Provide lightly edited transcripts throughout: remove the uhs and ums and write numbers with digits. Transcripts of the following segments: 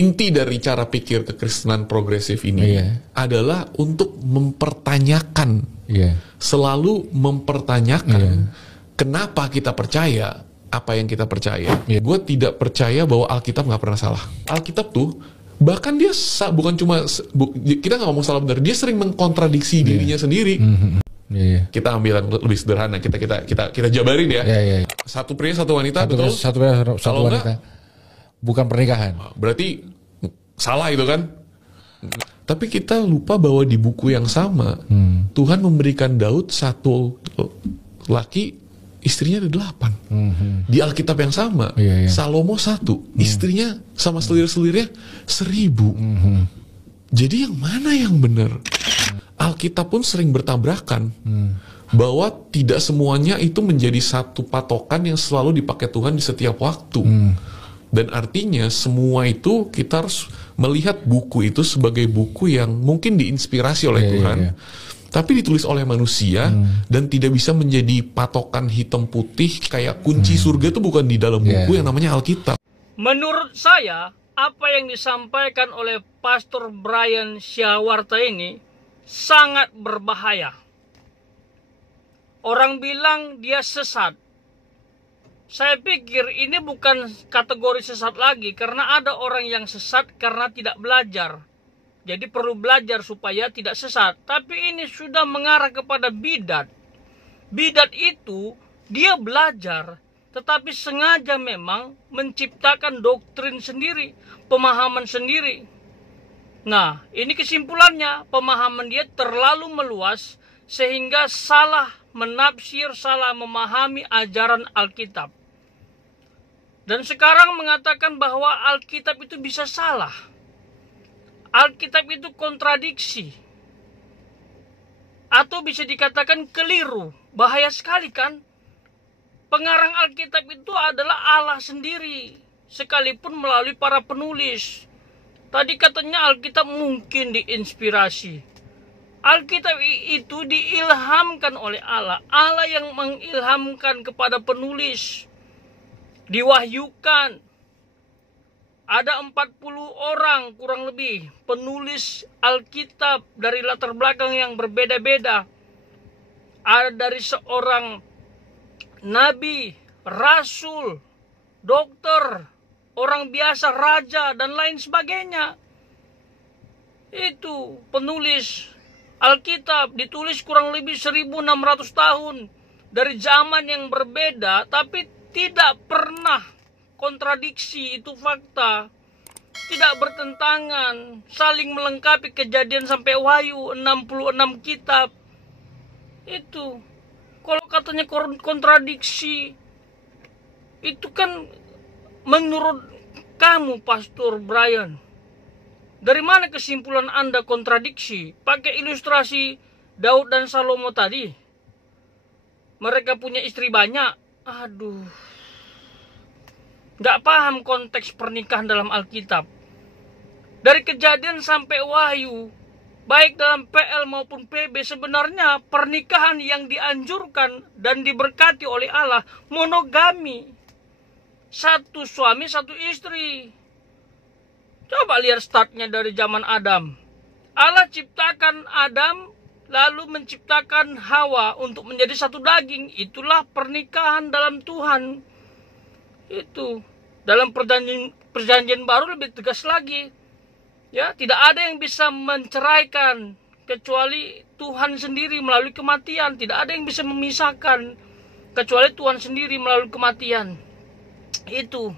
Inti dari cara pikir kekristenan progresif ini adalah untuk mempertanyakan, selalu mempertanyakan kenapa kita percaya apa yang kita percaya. Gue tidak percaya bahwa Alkitab nggak pernah salah. Alkitab tuh bahkan dia bukan cuma kita nggak ngomong salah benar, dia sering mengkontradiksi dirinya sendiri. Kita ambil yang lebih sederhana, kita jabarin ya. Satu pria satu wanita, betul? Satu pria satu wanita. Bukan pernikahan. Berarti salah itu kan? Tapi kita lupa bahwa di buku yang sama Tuhan memberikan Daud satu laki, istrinya ada 8. Di Alkitab yang sama Salomo 1, istrinya sama selir-selirnya 1000. Jadi yang mana yang benar? Alkitab pun sering bertabrakan bahwa tidak semuanya itu menjadi satu patokan yang selalu dipakai Tuhan di setiap waktu. Dan artinya semua itu kita harus melihat buku itu sebagai buku yang mungkin diinspirasi oleh Tuhan, tapi ditulis oleh manusia dan tidak bisa menjadi patokan hitam putih kayak kunci surga itu bukan di dalam buku yang namanya Alkitab. Menurut saya, apa yang disampaikan oleh Pastor Brian Syawarta ini sangat berbahaya. Orang bilang dia sesat. Saya pikir ini bukan kategori sesat lagi, karena ada orang yang sesat karena tidak belajar. Jadi perlu belajar supaya tidak sesat. Tapi ini sudah mengarah kepada bidat. Bidat itu dia belajar, tetapi sengaja memang menciptakan doktrin sendiri, pemahaman sendiri. Nah, ini kesimpulannya, pemahaman dia terlalu meluas sehingga salah menafsir, salah memahami ajaran Alkitab. Dan sekarang mengatakan bahwa Alkitab itu bisa salah. Alkitab itu kontradiksi. Atau bisa dikatakan keliru. Bahaya sekali kan? Pengarang Alkitab itu adalah Allah sendiri. Sekalipun melalui para penulis. Tadi katanya Alkitab mungkin diinspirasi. Alkitab itu diilhamkan oleh Allah. Allah yang mengilhamkan kepada penulis. Diwahyukan. Ada 40 orang kurang lebih penulis Alkitab dari latar belakang yang berbeda-beda. Ada dari seorang nabi, rasul, dokter, orang biasa, raja, dan lain sebagainya. Itu penulis Alkitab ditulis kurang lebih 1600 tahun dari zaman yang berbeda, tapi tidak pernah kontradiksi, itu fakta. Tidak bertentangan, saling melengkapi, Kejadian sampai Wahyu, 66 kitab. Itu kalau katanya kontradiksi, itu kan menurut kamu, Pastor Brian, dari mana kesimpulan Anda kontradiksi? Pakai ilustrasi Daud dan Salomo tadi. Mereka punya istri banyak. Aduh, gak paham konteks pernikahan dalam Alkitab. Dari Kejadian sampai Wahyu, baik dalam PL maupun PB, sebenarnya pernikahan yang dianjurkan dan diberkati oleh Allah monogami. Satu suami, satu istri. Coba lihat startnya dari zaman Adam. Allah ciptakan Adam, lalu menciptakan Hawa untuk menjadi satu daging. Itulah pernikahan dalam Tuhan. Itu dalam perjanjian baru lebih tegas lagi. Ya, tidak ada yang bisa menceraikan kecuali Tuhan sendiri melalui kematian. Tidak ada yang bisa memisahkan kecuali Tuhan sendiri melalui kematian. Itu.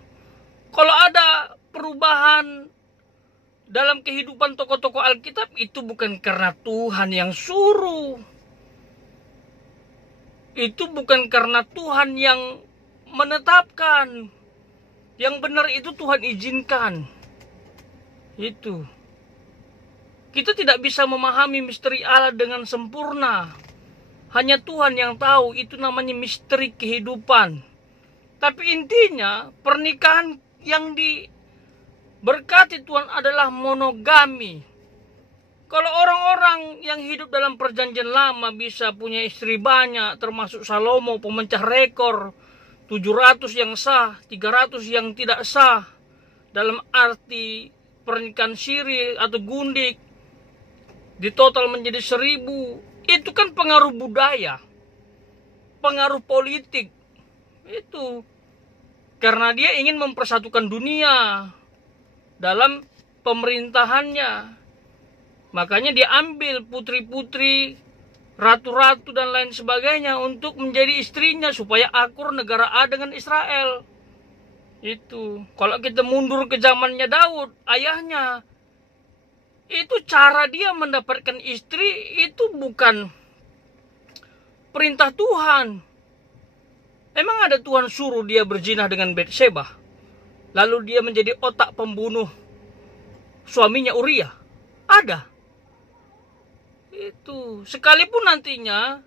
Kalau ada perubahan dalam kehidupan tokoh-tokoh Alkitab, itu bukan karena Tuhan yang suruh. Itu bukan karena Tuhan yang menetapkan. Yang benar itu Tuhan izinkan. Itu. Kita tidak bisa memahami misteri Allah dengan sempurna. Hanya Tuhan yang tahu, itu namanya misteri kehidupan. Tapi intinya, pernikahan yang diberkati Tuhan adalah monogami. Kalau orang-orang yang hidup dalam perjanjian lama bisa punya istri banyak, termasuk Salomo, pemecah rekor, 700 yang sah, 300 yang tidak sah. Dalam arti pernikahan siri atau gundik di total menjadi 1000. Itu kan pengaruh budaya, pengaruh politik. Itu karena dia ingin mempersatukan dunia dalam pemerintahannya. Makanya dia ambil putri-putri, ratu-ratu dan lain sebagainya untuk menjadi istrinya supaya akur negara A dengan Israel. Itu kalau kita mundur ke zamannya Daud, ayahnya, itu cara dia mendapatkan istri itu bukan perintah Tuhan. Emang ada Tuhan suruh dia berzina dengan Batsheba, lalu dia menjadi otak pembunuh suaminya Uria? Ada. Itu sekalipun nantinya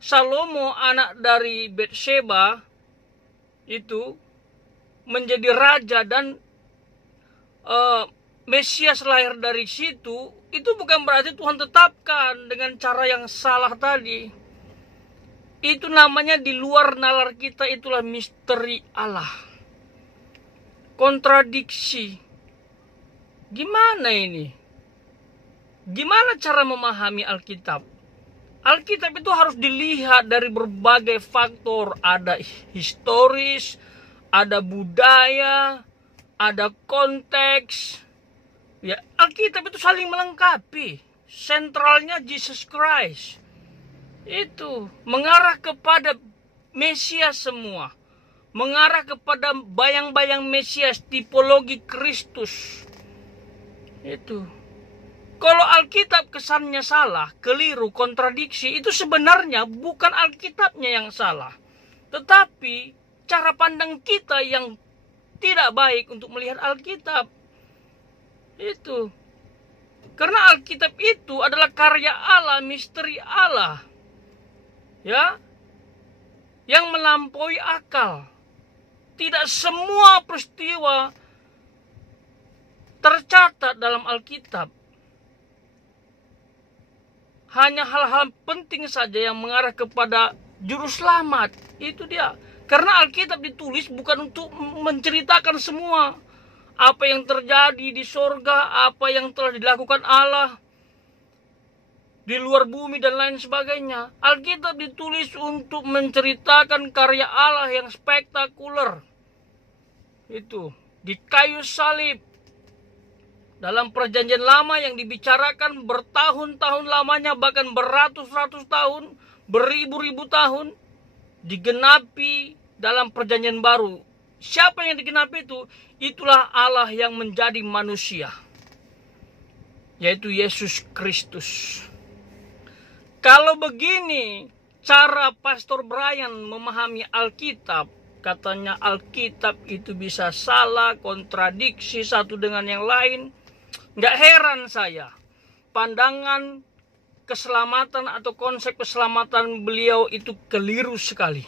Salomo anak dari Batsheba itu menjadi raja dan Mesias lahir dari situ, itu bukan berarti Tuhan tetapkan dengan cara yang salah tadi. Itu namanya di luar nalar kita, itulah misteri Allah. Kontradiksi. Gimana ini? Gimana cara memahami Alkitab? Alkitab itu harus dilihat dari berbagai faktor. Ada historis, ada budaya, ada konteks. Ya, Alkitab itu saling melengkapi. Sentralnya Jesus Christ. Itu mengarah kepada Mesias semua. Mengarah kepada bayang-bayang Mesias, tipologi Kristus. Itu. Kalau Alkitab kesannya salah, keliru, kontradiksi, itu sebenarnya bukan Alkitabnya yang salah. Tetapi cara pandang kita yang tidak baik untuk melihat Alkitab. Itu. Karena Alkitab itu adalah karya Allah, misteri Allah. Ya. Yang melampaui akal. Tidak semua peristiwa tercatat dalam Alkitab. Hanya hal-hal penting saja yang mengarah kepada juru selamat. Itu dia. Karena Alkitab ditulis bukan untuk menceritakan semua apa yang terjadi di sorga, apa yang telah dilakukan Allah di luar bumi dan lain sebagainya. Alkitab ditulis untuk menceritakan karya Allah yang spektakuler. Itu di kayu salib. Dalam perjanjian lama yang dibicarakan bertahun-tahun lamanya, bahkan beratus-ratus tahun, beribu-ribu tahun, digenapi dalam perjanjian baru. Siapa yang digenapi itu? Itulah Allah yang menjadi manusia, yaitu Yesus Kristus. Kalau begini cara Pastor Brian memahami Alkitab, katanya Alkitab itu bisa salah, kontradiksi satu dengan yang lain. Nggak heran saya, pandangan keselamatan atau konsep keselamatan beliau itu keliru sekali.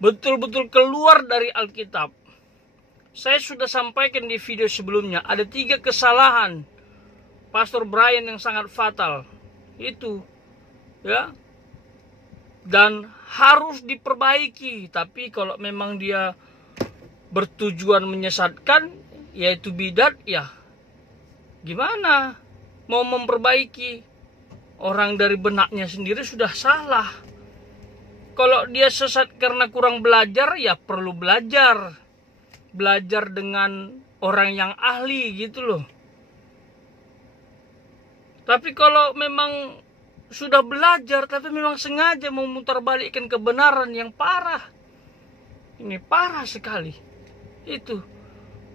Betul-betul keluar dari Alkitab. Saya sudah sampaikan di video sebelumnya, ada 3 kesalahan Pastor Brian yang sangat fatal. Itu, ya. Dan harus diperbaiki. Tapi kalau memang dia bertujuan menyesatkan, yaitu bidat, ya gimana mau memperbaiki? Orang dari benaknya sendiri sudah salah. Kalau dia sesat karena kurang belajar, ya perlu belajar. Belajar dengan orang yang ahli gitu loh. Tapi kalau memang sudah belajar, tapi memang sengaja memutarbalikkan kebenaran yang parah. Ini parah sekali. Itu.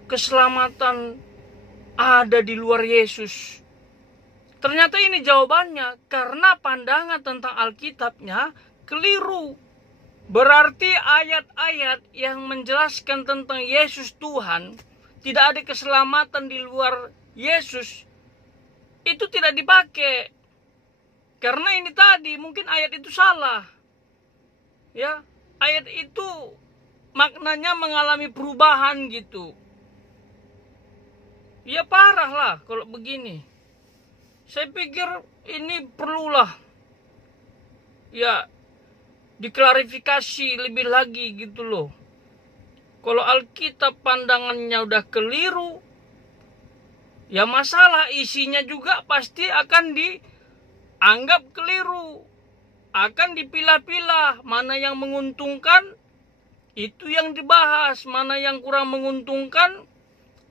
Keselamatan ada di luar Yesus. Ternyata ini jawabannya. Karena pandangan tentang Alkitabnya keliru. Berarti ayat-ayat yang menjelaskan tentang Yesus Tuhan, tidak ada keselamatan di luar Yesus, itu tidak dipakai. Karena ini tadi mungkin ayat itu salah. Ya, ayat itu maknanya mengalami perubahan gitu. Ya parah lah kalau begini. Saya pikir ini perlulah ya diklarifikasi lebih lagi gitu loh. Kalau Alkitab pandangannya udah keliru, ya masalah isinya juga pasti akan dianggap keliru, akan dipilah-pilah, mana yang menguntungkan itu yang dibahas, mana yang kurang menguntungkan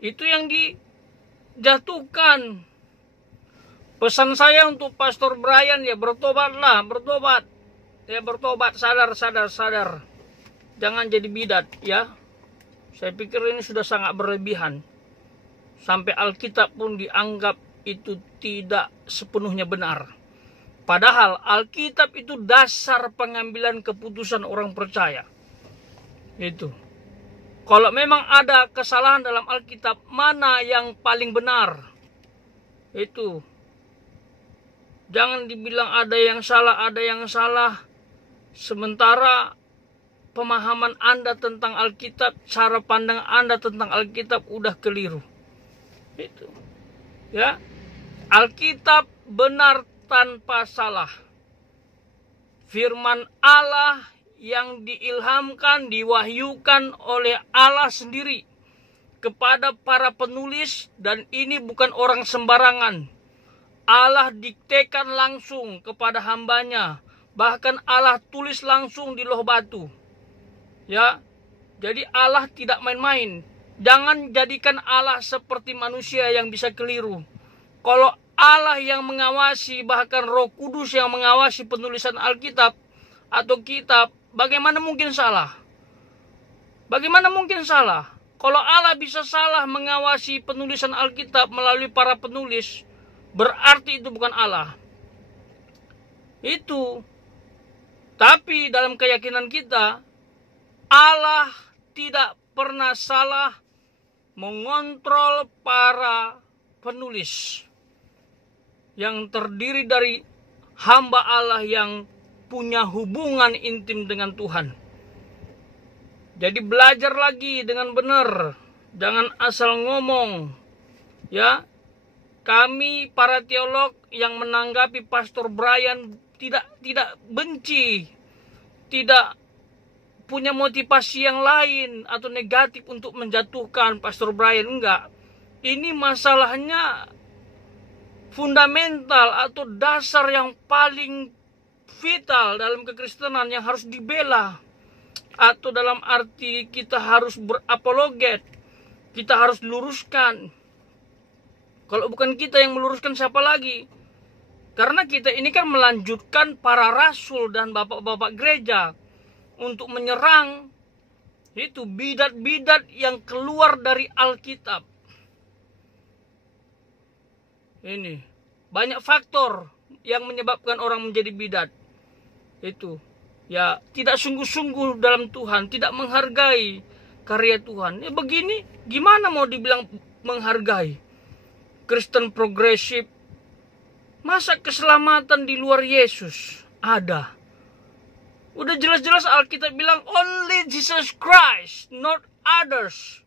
itu yang dijatuhkan. Pesan saya untuk Pastor Brian, ya bertobatlah, bertobat. Ya bertobat, sadar. Jangan jadi bidat, ya. Saya pikir ini sudah sangat berlebihan. Sampai Alkitab pun dianggap itu tidak sepenuhnya benar. Padahal Alkitab itu dasar pengambilan keputusan orang percaya. Itu. Kalau memang ada kesalahan dalam Alkitab, mana yang paling benar? Itu. Jangan dibilang ada yang salah. Sementara pemahaman Anda tentang Alkitab, cara pandang Anda tentang Alkitab udah keliru. Itu. Ya. Alkitab benar tanpa salah. Firman Allah yang diilhamkan, diwahyukan oleh Allah sendiri kepada para penulis, dan ini bukan orang sembarangan. Allah diktekan langsung kepada hambanya, bahkan Allah tulis langsung di loh batu. Ya, jadi Allah tidak main-main. Jangan jadikan Allah seperti manusia yang bisa keliru. Kalau Allah yang mengawasi, bahkan Roh Kudus yang mengawasi penulisan Alkitab atau kitab, bagaimana mungkin salah? Bagaimana mungkin salah? Kalau Allah bisa salah mengawasi penulisan Alkitab melalui para penulis, berarti itu bukan Allah. Itu. Tapi dalam keyakinan kita, Allah tidak pernah salah mengontrol para penulis yang terdiri dari hamba Allah yang punya hubungan intim dengan Tuhan. Jadi belajar lagi dengan benar, jangan asal ngomong. Ya, kami para teolog yang menanggapi Pastor Brian tidak benci, tidak punya motivasi yang lain atau negatif untuk menjatuhkan Pastor Brian, enggak. Ini masalahnya fundamental atau dasar yang paling vital dalam kekristenan yang harus dibela, atau dalam arti kita harus berapologet, kita harus luruskan. Kalau bukan kita yang meluruskan, siapa lagi? Karena kita ini kan melanjutkan para rasul dan bapak-bapak gereja untuk menyerang itu bidat-bidat yang keluar dari Alkitab. Ini banyak faktor yang menyebabkan orang menjadi bidat. Itu ya, tidak sungguh-sungguh dalam Tuhan, tidak menghargai karya Tuhan. Ya begini, gimana mau dibilang menghargai? Kristen progresif, masa keselamatan di luar Yesus ada? Udah jelas-jelas Alkitab bilang only Jesus Christ, not others,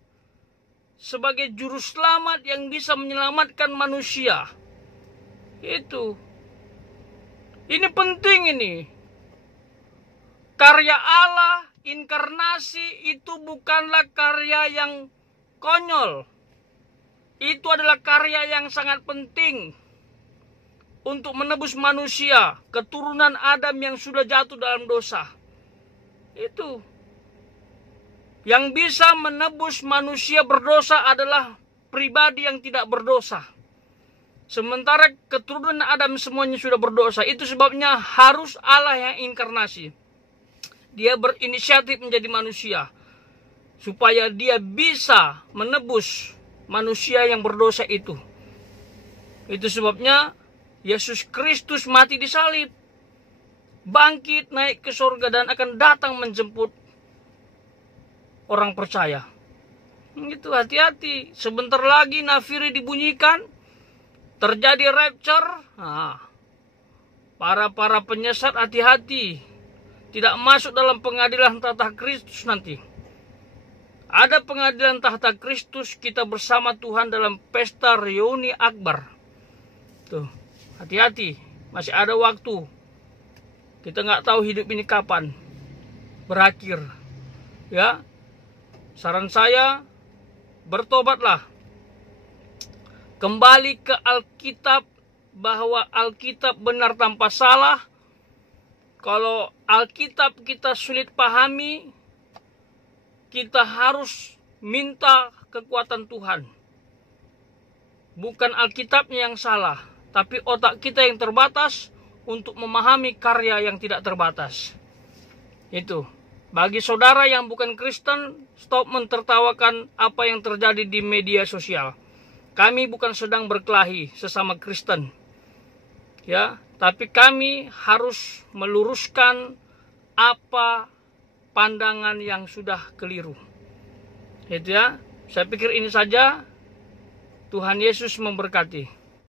sebagai juru selamat yang bisa menyelamatkan manusia. Itu. Ini penting ini. Karya Allah, inkarnasi itu bukanlah karya yang konyol. Itu adalah karya yang sangat penting untuk menebus manusia, keturunan Adam yang sudah jatuh dalam dosa. Itu. Yang bisa menebus manusia berdosa adalah pribadi yang tidak berdosa. Sementara keturunan Adam semuanya sudah berdosa. Itu sebabnya harus Allah yang inkarnasi. Dia berinisiatif menjadi manusia, supaya dia bisa menebus manusia yang berdosa itu. Itu sebabnya Yesus Kristus mati di salib, bangkit naik ke surga, dan akan datang menjemput orang percaya. Itu hati-hati. Sebentar lagi nafiri dibunyikan, terjadi rapture. Para penyesat hati-hati, tidak masuk dalam pengadilan tahta Kristus nanti. Ada pengadilan tahta Kristus, kita bersama Tuhan dalam pesta reuni akbar. Tuh, hati-hati, masih ada waktu. Kita nggak tahu hidup ini kapan berakhir. Ya, saran saya, bertobatlah. Kembali ke Alkitab, bahwa Alkitab benar tanpa salah. Kalau Alkitab kita sulit pahami, kita harus minta kekuatan Tuhan. Bukan Alkitabnya yang salah, tapi otak kita yang terbatas untuk memahami karya yang tidak terbatas. Itu. Bagi saudara yang bukan Kristen, stop mentertawakan apa yang terjadi di media sosial. Kami bukan sedang berkelahi sesama Kristen. Ya, tapi kami harus meluruskan apa pandangan yang sudah keliru. Itu ya. Saya pikir ini saja. Tuhan Yesus memberkati.